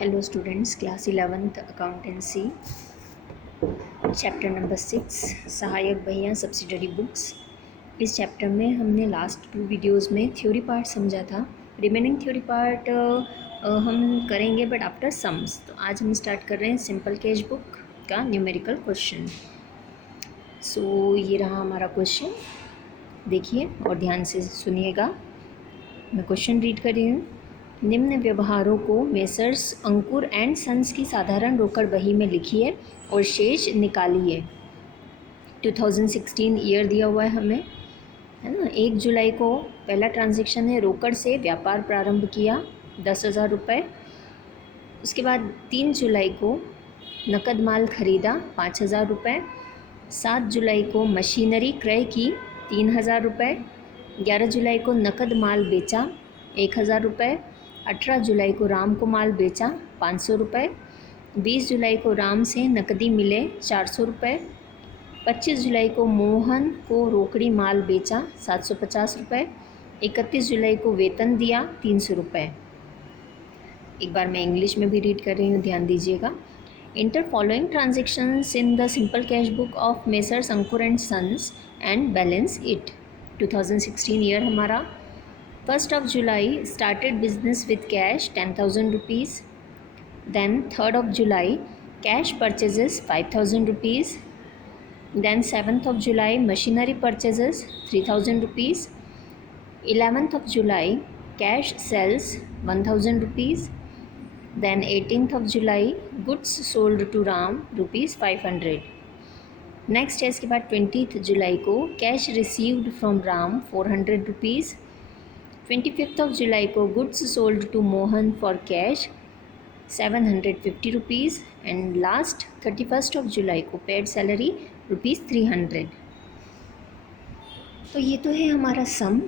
Hello students, class 11th accountancy chapter number 6 सहायक बहियां subsidiary books. इस chapter में हमने लास्ट 2 वीडियोस में थ्योरी पार्ट समझा था। रिमेनिंग थ्योरी पार्ट हम करेंगे बट आफ्टर सम्स। तो आज हम स्टार्ट कर रहे हैं सिंपल कैश बुक का न्यूमेरिकल क्वेश्चन। सो ये रहा हमारा क्वेश्चन, देखिए और ध्यान से सुनिएगा। मैं क्वेश्चन रीड कर रही हूँ। निम्न व्यवहारों को मेसर्स अंकुर एंड सन्स की साधारण रोकड़ बही में लिखिए और शेष निकालिए। 2016 ईयर दिया हुआ है हमें, है ना। 1 जुलाई को पहला ट्रांजैक्शन है, रोकड़ से व्यापार प्रारंभ किया 10,000 रुपये। उसके बाद 3 जुलाई को नकद माल खरीदा 5,000 रुपये। 7 जुलाई को मशीनरी क्रय की 3,000 रुपये। 11 जुलाई को नकद माल बेचा 1,000 रुपये। 18 जुलाई को राम को माल बेचा 500 रुपये। 20 जुलाई को राम से नकदी मिले 400 रुपये। 25 जुलाई को मोहन को रोकड़ी माल बेचा 750 रुपये। 31 जुलाई को वेतन दिया 300 रुपये। एक बार मैं इंग्लिश में भी रीड कर रही हूँ, ध्यान दीजिएगा। Enter following transactions in the simple cash book of messrs Ankur and sons and balance it. 2016 year हमारा। 1st of July started business with cash 10,000 rupees. Then 3rd of July cash purchases 5,000 rupees. Then 7th of July machinery purchases 3,000 rupees. 11th of July cash sells 1,000 rupees. Then 18th of July goods sold to Ram rupees 500. Next है इसके बाद 20th जुलाई को cash received from Ram 400 rupees. 25th of July को goods sold to Mohan for cash 750 rupees. And last 31st of July को paid salary rupees 300। तो ये तो है हमारा सम।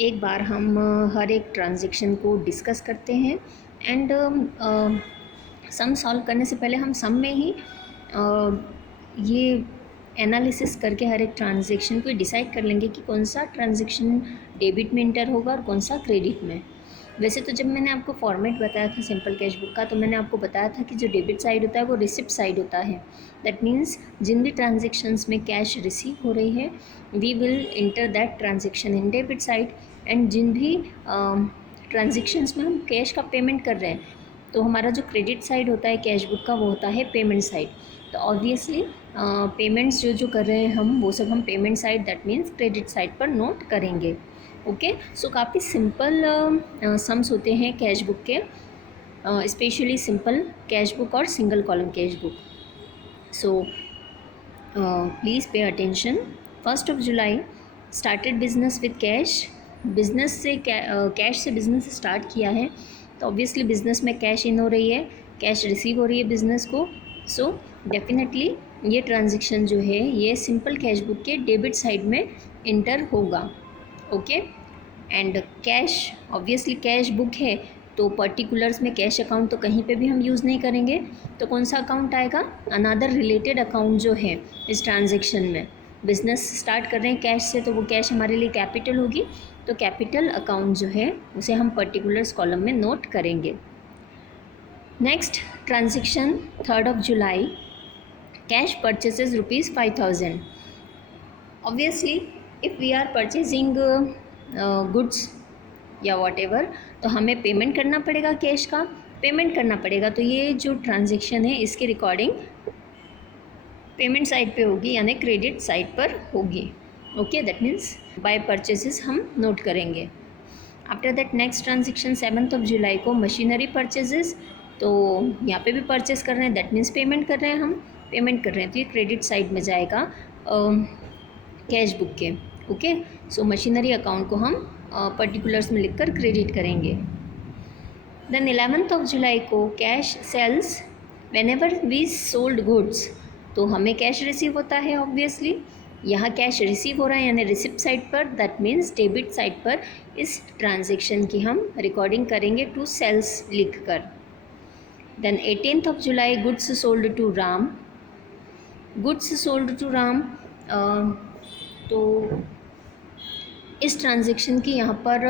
एक बार हम हर एक ट्रांजेक्शन को डिस्कस करते हैं एंड सम सॉल्व करने से पहले हम सम में ही ये एनालिसिस करके हर एक ट्रांजेक्शन को डिसाइड कर लेंगे कि कौन सा ट्रांजेक्शन डेबिट में इंटर होगा और कौन सा क्रेडिट में। वैसे तो जब मैंने आपको फॉर्मेट बताया था सिंपल कैश बुक का, तो मैंने आपको बताया था कि जो डेबिट साइड होता है वो रिसिप्ट साइड होता है। दैट मीन्स जिन भी ट्रांजेक्शन्स में कैश रिसीव हो रही है we will enter that transaction in debit side. And जिन भी ट्रांजेक्शन्स में हम कैश का पेमेंट कर रहे हैं तो हमारा जो क्रेडिट साइड होता है कैश बुक का वो होता है पेमेंट साइड। तो ऑब्वियसली पेमेंट्स जो कर रहे हैं हम वो सब हम payment side that means credit side पर नोट करेंगे। ओके, सो काफ़ी सिंपल सम्स होते हैं कैश बुक के, स्पेशली सिंपल कैश बुक और single column cash book. So please pay attention. 1st of July started business with cash. Business से cash से business start किया है तो ऑब्वियसली बिजनेस में कैश इन हो रही है, कैश रिसीव हो रही है बिजनेस को। सो डेफिनेटली ये ट्रांजेक्शन जो है ये सिंपल कैश बुक के डेबिट साइड में इंटर होगा। Okay, and cash obviously cash book है तो पर्टिकुलर्स में कैश अकाउंट तो कहीं पे भी हम यूज़ नहीं करेंगे। तो कौन सा अकाउंट आएगा? अनदर रिलेटेड अकाउंट जो है इस ट्रांजेक्शन में। बिजनेस स्टार्ट कर रहे हैं कैश से तो वो कैश हमारे लिए कैपिटल होगी, तो कैपिटल अकाउंट जो है उसे हम पर्टिकुलर्स कॉलम में नोट करेंगे। Next transaction 3rd of July cash purchases rupees 5,000। Obviously if we are purchasing goods या वॉट एवर तो हमें पेमेंट करना पड़ेगा, कैश का पेमेंट करना पड़ेगा। तो ये जो ट्रांजेक्शन है इसकी रिकॉर्डिंग पेमेंट साइड पे होगी यानी क्रेडिट साइड पर होगी। Okay, that means by purchases हम नोट करेंगे। After that next transaction 7th of July को मशीनरी परचेजेस। तो यहाँ पे भी परचेस कर रहे हैं दैट मीन्स पेमेंट कर रहे हैं, हम पेमेंट कर रहे हैं तो ये क्रेडिट साइड में जाएगा कैश बुक के। ओके, सो मशीनरी अकाउंट को हम पर्टिकुलर्स में लिखकर क्रेडिट करेंगे। देन 11th ऑफ जुलाई को cash sales whenever we sold goods. तो हमें कैश रिसीव होता है ऑब्वियसली, यहाँ कैश रिसीव हो रहा है यानी रिसिप्ट साइड पर, दैट मीन्स डेबिट साइड पर इस ट्रांजेक्शन की हम रिकॉर्डिंग करेंगे टू सेल्स लिख कर। Then 18th of July goods sold to Ram. Goods sold to Ram तो इस ट्रांजेक्शन की यहाँ पर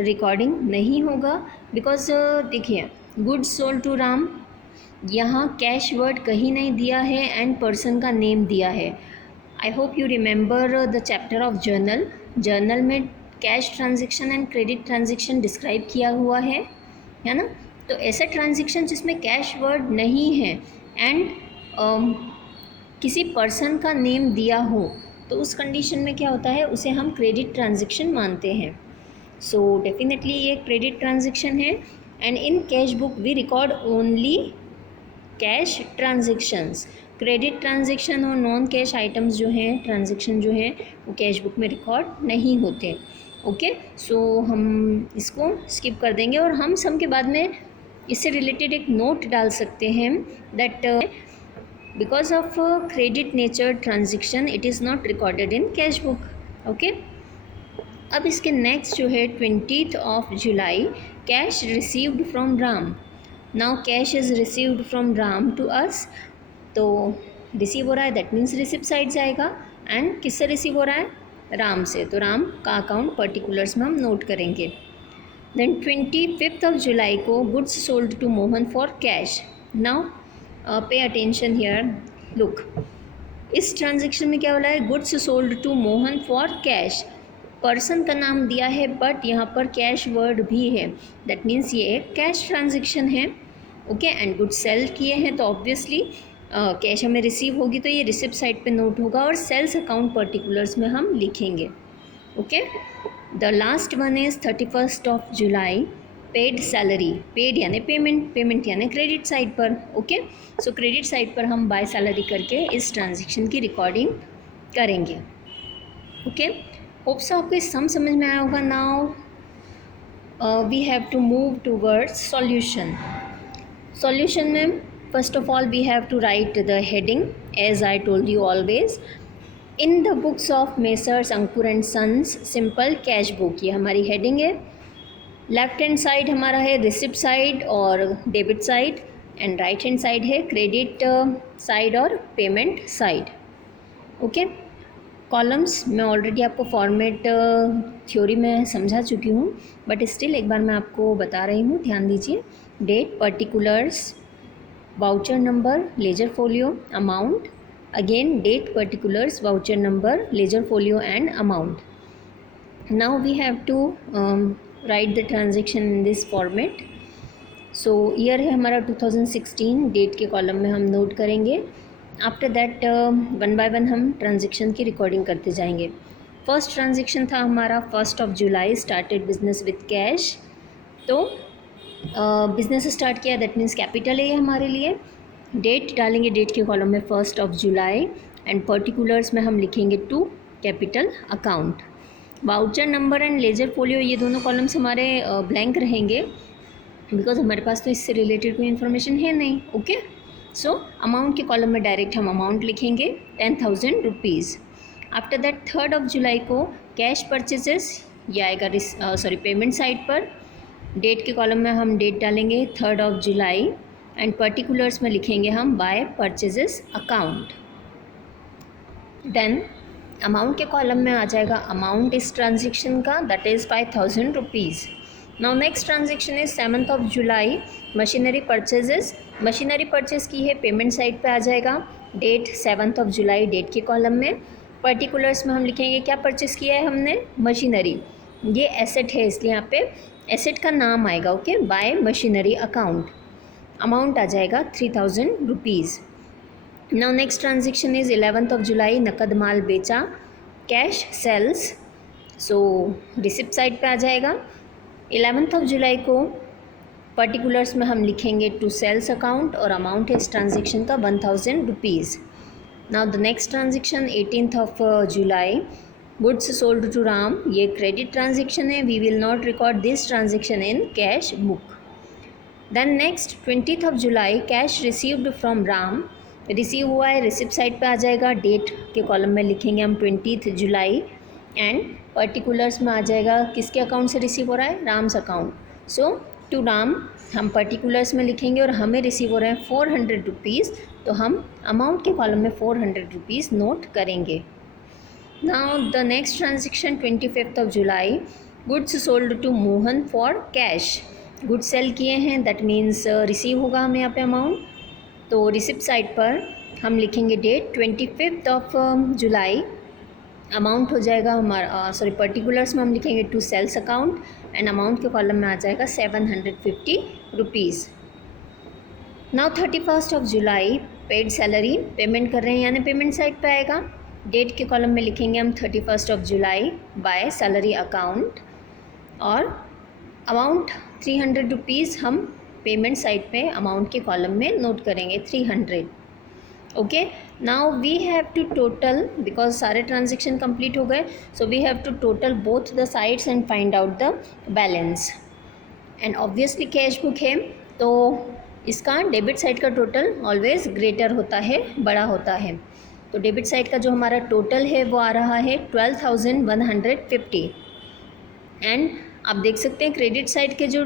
रिकॉर्डिंग नहीं होगा बिकॉज देखिए गुड्स सोल्ड टू राम, यहाँ कैश वर्ड कहीं नहीं दिया है एंड पर्सन का नेम दिया है। I hope you remember the chapter of journal. Journal में cash transaction and credit transaction describe किया हुआ है ना। तो ऐसा ट्रांजेक्शन जिसमें कैश वर्ड नहीं है एंड किसी पर्सन का नेम दिया हो, तो उस कंडीशन में क्या होता है, उसे हम क्रेडिट ट्रांजेक्शन मानते हैं। सो डेफिनेटली ये क्रेडिट ट्रांजेक्शन है। And in cash book we record only cash transactions. Credit transaction और नॉन कैश आइटम्स जो हैं, ट्रांजेक्शन जो हैं, वो कैश बुक में रिकॉर्ड नहीं होते। ओके, सो हम इसको स्किप कर देंगे और हम सम के बाद में इससे रिलेटेड एक नोट डाल सकते हैं that because of credit nature transaction it is not recorded in cash book. Okay, अब इसके नेक्स्ट जो है 20th of July, cash received from Ram. Now cash is received from Ram to us, तो रिसीव हो रहा है दैट मीन्स रिसिप्ट साइड जाएगा। And किससे रिसीव हो रहा है, राम से, तो राम का अकाउंट पर्टिकुलर्स में हम नोट करेंगे। देन 25th ऑफ जुलाई को goods sold to Mohan for cash. Now pay attention here, look, इस ट्रांजेक्शन में क्या बोला है, goods sold to Mohan for cash. Person का नाम दिया है बट यहाँ पर कैश वर्ड भी है, दैट मीन्स ये एक कैश ट्रांजेक्शन है। ओके, एंड गुड्स सेल किए हैं तो ऑब्वियसली कैश हमें रिसीव होगी तो ये रिसिप्ट साइड पे नोट होगा और सेल्स अकाउंट पर्टिकुलर्स में हम लिखेंगे। Okay, the last one is 31st of July, paid salary. Paid यानी पेमेंट, पेमेंट यानी क्रेडिट साइड पर। ओके, सो क्रेडिट साइड पर हम बाय सैलरी करके इस ट्रांजेक्शन की रिकॉर्डिंग करेंगे। ओके, होप सो आपको इस सम समझ में आया होगा। Now we have to move towards solution. Solution में first of all we have to write the heading as I told you always. In the books of messrs Ankur and sons simple cash book, ये हमारी heading है। Left hand side हमारा है receipt side और debit side, and right hand side है credit side और payment side. Okay, columns मैं already आपको फॉर्मेट थ्योरी में समझा चुकी हूँ, बट स्टिल एक बार मैं आपको बता रही हूँ, ध्यान दीजिए। Date, particulars, voucher number, ledger folio, amount, again date, particulars, voucher number, ledger folio and amount. Now we have to write the transaction in this format. So year है हमारा 2016, डेट के कॉलम में हम नोट करेंगे। After that one by one हम transaction की recording करते जाएंगे। फर्स्ट ट्रांजेक्शन था हमारा 1st of July, started business with cash. तो बिजनेस स्टार्ट किया, दैट मीन्स कैपिटल है ये हमारे लिए। डेट डालेंगे डेट के कॉलम में 1st of July, and particulars में हम लिखेंगे to capital account. Voucher number and ledger folio, ये दोनों कॉलम्स हमारे ब्लैंक रहेंगे बिकॉज हमारे पास तो इससे रिलेटेड कोई इन्फॉर्मेशन है नहीं। ओके, सो अमाउंट के कॉलम में डायरेक्ट हम अमाउंट लिखेंगे 10,000 rupees. After that 3rd of July को कैश परचेजेस, ये आएगा पेमेंट साइड पर। डेट के कॉलम में हम डेट डालेंगे 3rd of July, and particulars में लिखेंगे हम by purchases account. Then amount के कॉलम में आ जाएगा अमाउंट इस ट्रांजेक्शन का, that is 5,000 rupees. Now next transaction is 7th of July, machinery purchases. Machinery purchase की है, पेमेंट साइड पे आ जाएगा। Date 7th of July, date के कॉलम में। पर्टिकुलर्स में हम लिखेंगे क्या परचेज़ किया है हमने, मशीनरी। ये एसेट है इसलिए यहाँ पे एसेट का नाम आएगा। Okay, by machinery account. Amount आ जाएगा 3,000 rupees. Now next transaction is 11th of July, नकद माल बेचा, cash sales. So receipt side पे आ जाएगा। 11th ऑफ जुलाई को पर्टिकुलर्स में हम लिखेंगे टू सेल्स अकाउंट, और अमाउंट है इस ट्रांजेक्शन का 1,000 rupees. Now the next transaction 18th of July, goods sold to Ram, ये क्रेडिट ट्रांजेक्शन है। We will not record this transaction in cash book. Then next 20th of July, cash received from Ram, receive हुआ है, receipt side पे आ जाएगा। Date के column में लिखेंगे हम 20th जुलाई, एंड पर्टिकुलर्स में आ जाएगा किसके अकाउंट से रिसीव हो रहा है, Ram's account. So to Ram हम पर्टिकुलर्स में लिखेंगे, और हमें रिसीव हो रहे हैं 400 रुपीज़, तो हम अमाउंट के कॉलम में 400 रुपीज़ नोट करेंगे। Now the next transaction 25th of July, goods sold to Mohan for cash. Good sale किए हैं, दैट मीन्स रिसीव होगा हमें यहाँ पे अमाउंट। तो रिसिप्ट साइड पर हम लिखेंगे date 25th of July, amount हो जाएगा हमारा पर्टिकुलर्स में हम लिखेंगे to sales account and amount के कॉलम में आ जाएगा 750 rupees. Now 31st of July paid salary, payment कर रहे हैं यानी पेमेंट साइड पे आएगा। डेट के कॉलम में लिखेंगे हम 31st of July by salary account और अमाउंट 300 रुपीज़ हम पेमेंट साइड पे अमाउंट के कॉलम में नोट करेंगे 300। Okay, now we have to total, because सारे ट्रांजेक्शन कंप्लीट हो गए, so we have to total both the sides and find out the balance. And obviously cash book है तो इसका डेबिट साइड का टोटल ऑलवेज ग्रेटर होता है, बड़ा होता है। तो डेबिट साइड का जो हमारा टोटल है वो आ रहा है 12,150। एंड आप देख सकते हैं क्रेडिट साइड के जो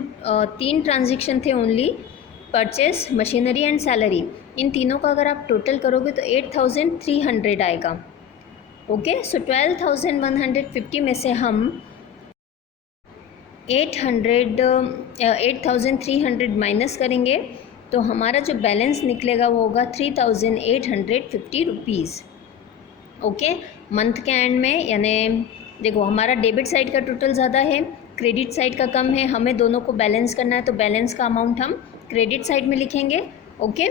3 ट्रांजेक्शन थे only, purchase, machinery and salary, इन तीनों का अगर आप टोटल करोगे तो 8,300 आएगा। ओके, सो 12,150 में से हम 8,300 माइनस करेंगे तो हमारा जो बैलेंस निकलेगा वो होगा 3,850 रुपीज़। ओके, मंथ के एंड में, यानी देखो हमारा डेबिट साइड का टोटल ज़्यादा है, क्रेडिट साइड का कम है, हमें दोनों को बैलेंस करना है तो बैलेंस का अमाउंट हम क्रेडिट साइड में लिखेंगे। Okay,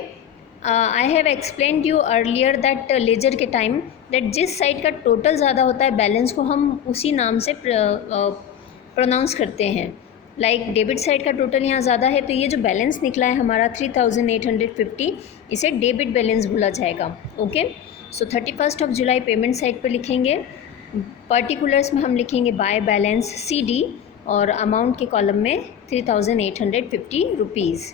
I have explained you earlier that ledger के टाइम दैट जिस साइड का टोटल ज़्यादा होता है बैलेंस को हम उसी नाम से प्रोनाउंस करते हैं। लाइक डेबिट साइड का टोटल यहाँ ज़्यादा है तो ये जो बैलेंस निकला है हमारा 3,850, इसे डेबिट बैलेंस बोला जाएगा। Okay, so 31st of July payment side पर लिखेंगे, पर्टिकुलर्स में हम लिखेंगे बाय बैलेंस CD और अमाउंट के कॉलम में 3,850 रुपीज़।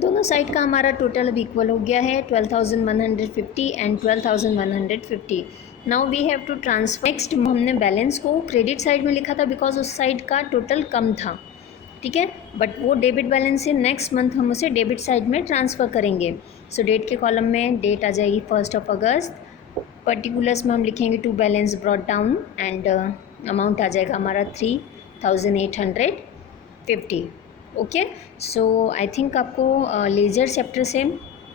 दोनों साइड का हमारा टोटल अब इक्वल हो गया है 12,150 and 12,150। Now we have to transfer. Next हमने बैलेंस को क्रेडिट साइड में लिखा था बिकॉज उस साइड का टोटल कम था, ठीक है, बट वो डेबिट बैलेंस से नेक्स्ट मंथ हम उसे डेबिट साइड में ट्रांसफ़र करेंगे। सो डेट के कॉलम में डेट आ जाएगी 1st ऑफ अगस्त, पर्टिकुलर्स में हम लिखेंगे to balance brought down and amount आ जाएगा हमारा 3,850। ओके, सो आई थिंक आपको लेजर चैप्टर से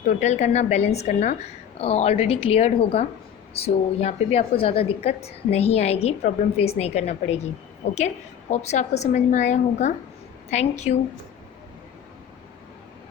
टोटल करना, बैलेंस करना ऑलरेडी क्लियर्ड होगा। सो यहाँ पे भी आपको ज़्यादा दिक्कत नहीं आएगी, प्रॉब्लम फेस नहीं करना पड़ेगी। ओके, होप से आपको समझ में आया होगा। Thank you.